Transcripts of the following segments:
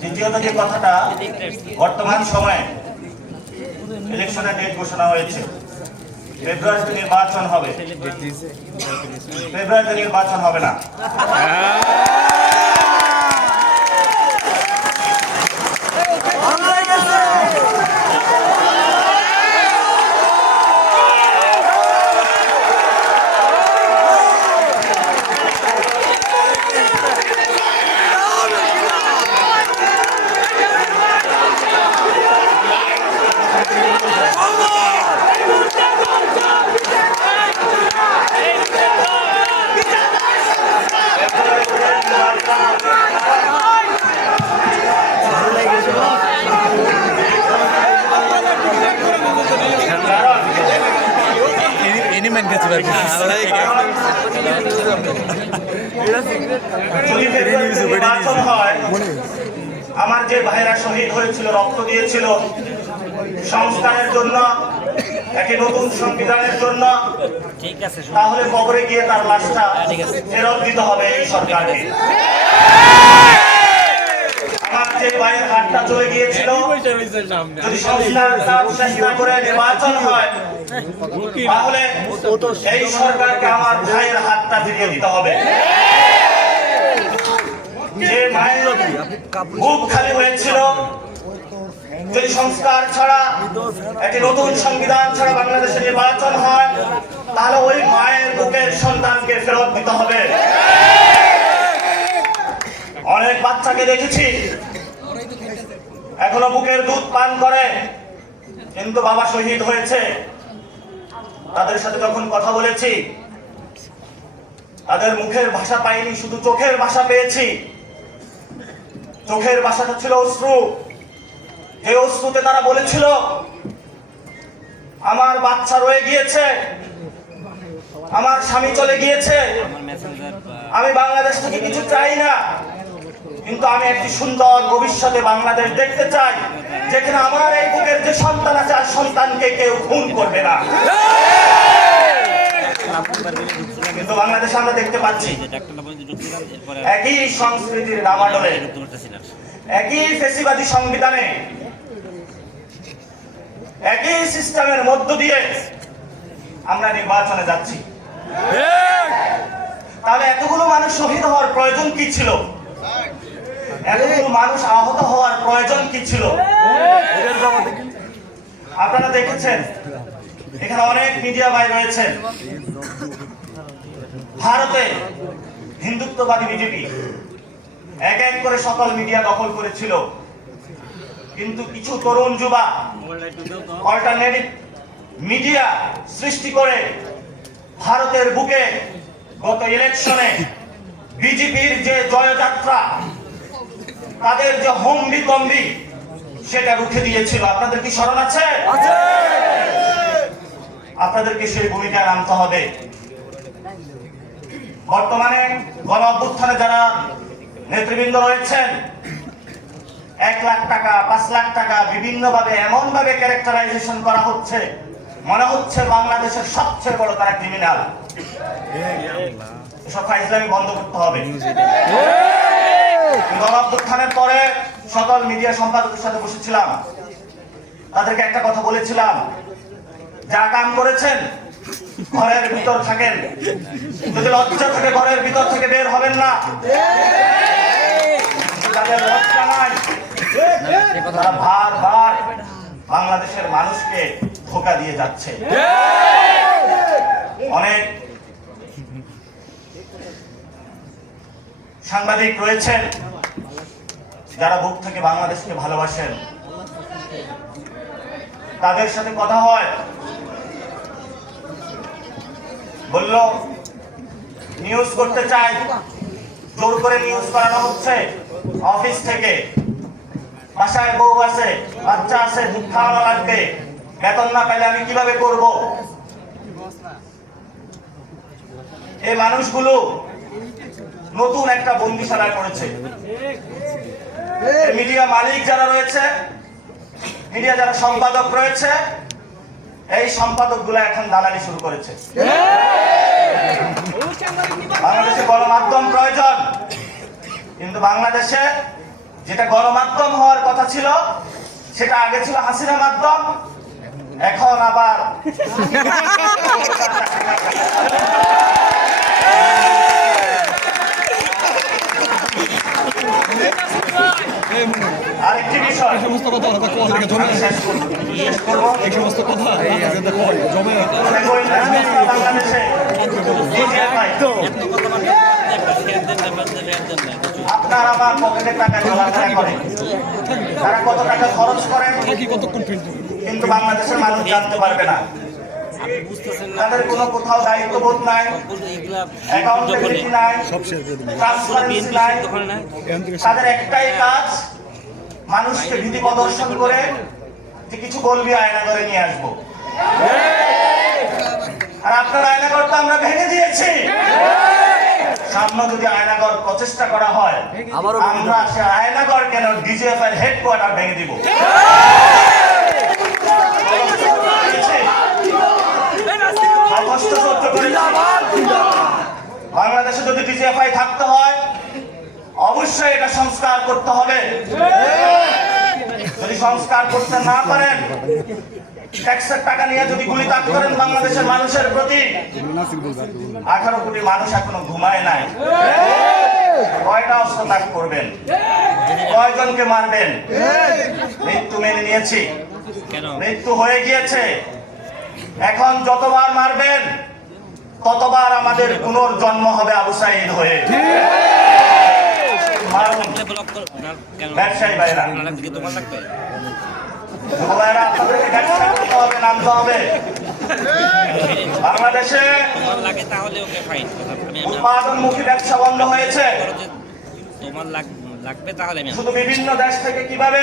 দ্বিতীয়ত যে কথাটা বর্তমান সময়ে ইলেকশনের ডেট ঘোষণা হয়েছে ফেব্রুয়ারিতে নির্বাচন হবে। ফেব্রুয়ারিতে নির্বাচন হবে। না। আমার যে ভাইরা শহীদ হয়েছিল রক্ত দিয়েছিল সংস্কারের জন্য একটি নতুন সংবিধানের জন্য তাহলে কবরে গিয়ে তার লাশটা ফেরত দিতে হবে এই সরকারকে। যে ভাইয়ের হাতটা চলে গিয়েছিল। যদি সংস্কার কাজ শেষ না করে নির্বাচন হয় তাহলে এই সরকারকে আমার ভাইয়ের হাতটা ফিরিয়ে দিতে হবে। যে মায়ের বুক খালি হয়েছিল যদি সংস্কার ছাড়া একটি নতুন সংবিধান ছাড়া বাংলাদেশে নির্বাচন হয় তাহলে ওই মায়ের বুকের সন্তানকে ফেরত দিতে হবে। অনেক বাচ্চাকে দেখেছি এখনও বুকের দুধ পান করে। কিন্তু বাবা শহীদ হয়েছে। তাদের সাথে যখন কথা বলেছি, তাদের মুখের ভাষা পাইনি, শুধু চোখের ভাষা পেয়েছি। চোখের ভাষাটা ছিল অশ্রু। যে অশ্রুতে তারা বলেছিল, আমার বাচ্চা রয়ে গিয়েছে, আমার স্বামী চলে গিয়েছে। আমি বাংলাদেশ থেকে কিছু চাই না। কিন্তু আমি একটি সুন্দর ভবিষ্যতে বাংলাদেশ দেখতে চাই, যেখানে আমার এই বুকের যে সন্তান আছে, আর সন্তানকে কেউ খুন করবে না। কিন্তু বাংলাদেশে আমরা দেখতে পাচ্ছি, একই সংস্কৃতির দামাডলে একই ফেসিবাদী সংবিধানে, একই সিস্টেমের মধ্য দিয়ে আমরা নির্বাচনে যাচ্ছি। তাহলে এতগুলো মানুষ শহীদ হওয়ার প্রয়োজন কি ছিল? এতগুলো মানুষ আহত হওয়ার প্রয়োজন কি ছিল? আপনারা দেখেছেন, এখানে অনেক মিডিয়া ভাই রয়েছেন। ভারতে হিন্দুত্ববাদী বিজেপি এক এক করে সকল মিডিয়া দখল করেছিল। কিন্তু কিছু তরুণ যুবা অল্টারনেটিভ মিডিয়া সৃষ্টি করে ভারতের বুকে গত ইলেকশনে বিজেপির যে জয়যাত্রা তাদের যে হম্বি কম্বি সেটা রুখে দিয়েছিল। আপনাদের কি স্মরণ আছে? আপনাদেরকে সেই ভূমিকায় নামতে হবে। বর্তমানে গণ অভ্যুত্থানে যারা নেতৃবৃন্দ রয়েছেন এক লাখ টাকা পাঁচ লাখ টাকা বিভিন্ন ভাবে এমন ভাবে ক্যারেক্টারাইজেশন করা হচ্ছে মনে হচ্ছে বাংলাদেশের সবচেয়ে বড় তারা ক্রিমিনাল এসব ফাইজলামি বন্ধ করতে হবে। গণ অভ্যুত্থানের পরে সকল মিডিয়া সম্পাদকের সাথে বসেছিলাম। তাদেরকে একটা কথা বলেছিলাম। যা কাম করেছেন, ঘরের ভিতর থাকেন। যদি লজ্জা থেকে, ঘরের ভিতর থেকে বের হবেন না। যাদের লজ্জা নাই। তারা বাংলাদেশের মানুষকে ধোকা দিয়ে যাচ্ছে। অনেক সাংবাদিক রয়েছেন যারা বুক থেকে বাংলাদেশকে ভালোবাসেন। তাদের সাথে কথা হয়। বলল নিউজ করতে চাই। জোর করে নিউজ করানো হচ্ছে অফিস থেকে। বাসায় বউ আছে, বাচ্চা আছে দুধ খাওয়ানো লাগবে। বেতন না পেলে আমি কীভাবে করব? এই মানুষগুলো নতুন একটা বন্দিশালায় পড়েছে মিডিয়া মালিক যারা রয়েছে, মিডিয়া যারা সম্পাদক রয়েছে, এই সম্পাদকগুলা এখন দালালি শুরু করেছে। বাংলাদেশে গণমাধ্যম প্রয়োজন। কিন্তু বাংলাদেশে যেটা গণমাধ্যম হওয়ার কথা ছিল, সেটা আগে ছিল হাসিনা মাধ্যম, এখন আবার আরেকটি বিষয়। সমস্ত কথা আলাদা কোয়া লাগে জমে এই সমস্ত কথা আলাদা জমে আপনার আমার পকেটের টাকা চলাফেরা করে তারা কত টাকা খরচ করেন? কতক্ষণ কিন্তু বাংলাদেশের মানুষ জানতে পারবে না। তাদের কোনো কোথাও দায়িত্ববোধ নাই অ্যাকাউন্টেবিলিটি নাই ট্রান্সপারেন্সি নাই। তাদের একটাই কাজ মানুষকে ভীতি প্রদর্শন করে যে কিছু বলবি আয়না করে নিয়ে আসব। আর আপনার আয়নাগর তো আমরা ভেঙে দিয়েছি। সামনে যদি আয়নাগর প্রচেষ্টা করা হয় আমরা সে আয়নাগর কেন ডিজিএফ এর হেডকোয়ার্টার ভেঙে দিব? কষ্ট সহ্য করেছি বাংলাদেশে যদি ডিজিএফআই থাকতে হয় অবশ্যই এটা সংস্কার করতে হবে। যদি সংস্কার করতে না পারেন ট্যাক্সের টাকা নিয়ে যদি গুলিতাক করেন বাংলাদেশের মানুষের প্রতি আঠারো কোটি মানুষ এখনও ঘুমায় নাই। কয়টা অস্ত্র ত্যাগ করবেন? কয়জনকে মারবেন? মৃত্যু মেনে নিয়েছি। মৃত্যু হয়ে গিয়েছে। এখন যতবার মারবেন, ততবার আমাদের পুনর্জন্ম হবে আবু সাইদ হয়ে। শুধু বিভিন্ন দেশ থেকে কীভাবে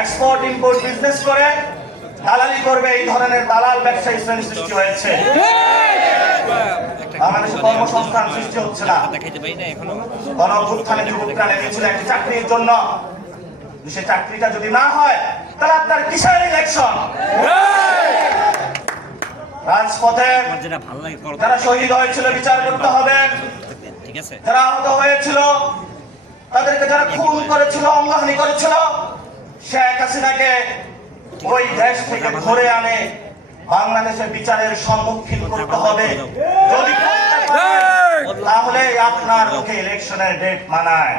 এক্সপোর্ট ইম্পোর্ট বিজনেস করে দালালি করবে, এই ধরনের দালাল ব্যবসায়ী শ্রেণি সৃষ্টি হয়েছে। বাংলাদেশে কর্মসংস্থান সৃষ্টি হচ্ছে না। গণ অভ্যুত্থানে যুবকরা নেমেছিল একটি চাকরির জন্য। সে চাকরিটা যদি না হয়, তাহলে আপনার কিসের ইলেকশন রাজপথে যারা শহীদ হয়েছিল, বিচার করতে হবে। যারা আহত হয়েছিল, তাদেরকে যারা খুন করেছিল, অঙ্গহানি করেছিল, শেখ হাসিনাকে ওই দেশ থেকে ধরে আনে, বাংলাদেশের বিচারের সম্মুখীন করতে হবে। যদি তাহলে আপনার মুখে ইলেকশনের ডেট মানায়।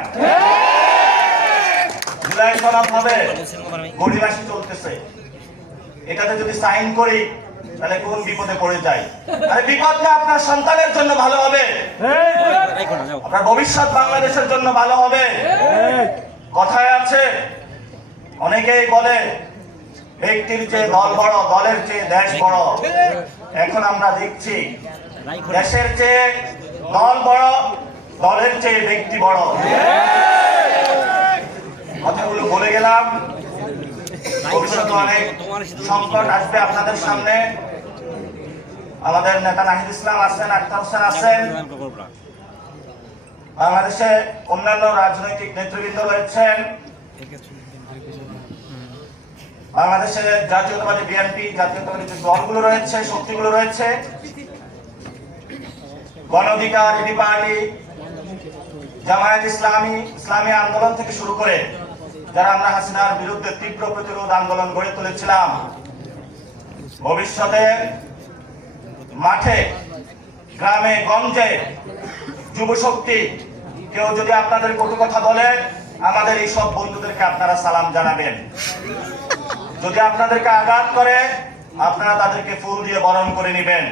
জুলাই সনদ হবে। গড়িবাসী চলতেছে। এটাতে যদি সাইন করি, তাহলে কোন বিপদে পড়ে যাই? আরে বিপদ না আপনার সন্তানের জন্য ভালো হবে। আপনার ভবিষ্যৎ বাংলাদেশের জন্য ভালো হবে। কথায় আছে, অনেকেই বলে ব্যক্তির চেয়ে দল বড় দলের চেয়ে দেশ বড়। এখন আমরা দেখছি, দেশের চেয়ে দল বড় দলের চেয়ে ব্যক্তি বড়। কথাগুলো বলে গেলাম। ভবিষ্যতে অনেক সংকট আসবে আপনাদের সামনে। আমাদের নেতা নাহিদ ইসলাম আছেন আখতার হোসেন আছেন। বাংলাদেশে অন্যান্য রাজনৈতিক নেতৃবৃন্দ রয়েছেন। বাংলাদেশের জাতীয়তাবাদী বিএনপি, জাতীয়তাবাদী যে দলগুলো রয়েছে, শক্তিগুলো রয়েছে, গণ অধিকার পার্টি, জামায়াত ইসলামী ইসলামী আন্দোলন থেকে শুরু করে যারা আমরা হাসিনার বিরুদ্ধে তীব্র প্রতিরোধ আন্দোলন গড়ে তুলেছিলাম, ভবিষ্যতে মাঠে, গ্রামে, গঞ্জে যুব শক্তি, কেউ যদি আপনাদের কটু কথা বলে, আমাদের এই সব বন্ধুদেরকে আপনারা সালাম জানাবেন। যদি আপনাদেরকে আঘাত করে আপনারা তাদেরকে ফুল দিয়ে বরণ করে নেবেন।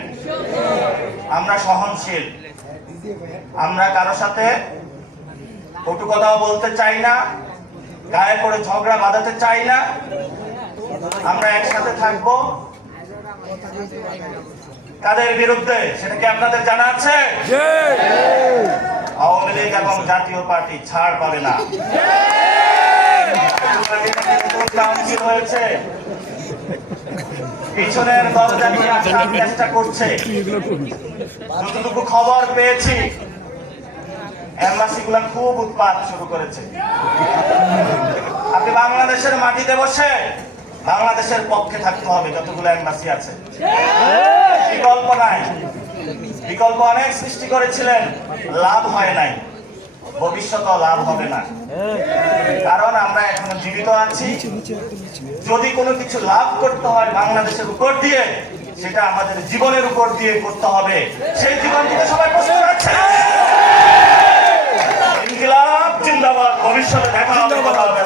আমরা সহনশীল। আমরা কারও সাথে কটু কথাও বলতে চাই না গায়ে করে ঝগড়া বাঁধাতে চাই না। আমরা একসাথে থাকব। তাদের বিরুদ্ধে সেটা কি আপনাদের জানা আছে? আওয়ামী লীগ এবং জাতীয় পার্টি ছাড় পাবে না। পিছনের দরজা দিয়ে আসার চেষ্টা করছে। যতটুকু খবর পেয়েছি এম্বাসি গুলা খুব উৎপাদ শুরু করেছে। আপনি বাংলাদেশের মাটিতে বসে বাংলাদেশের পক্ষে থাকতে হবে, যতগুলো এমবাসি আছে। বিকল্প নাই। বিকল্প অনেক সৃষ্টি করেছিলেন, লাভ হয় নাই। ভবিষ্যতে লাভ হবে না। কারণ আমরা এখন জীবিত আছি। যদি কোনো কিছু লাভ করতে হয় বাংলাদেশের উপর দিয়ে, সেটা আমাদের জীবনের উপর দিয়ে করতে হবে। সেই জীবন দিতে সবাই প্রশ্ন রাখছে। ইনকিলাব, জিন্দাবাদ, ভবিষ্যতে দেখা হবে। কথা হবে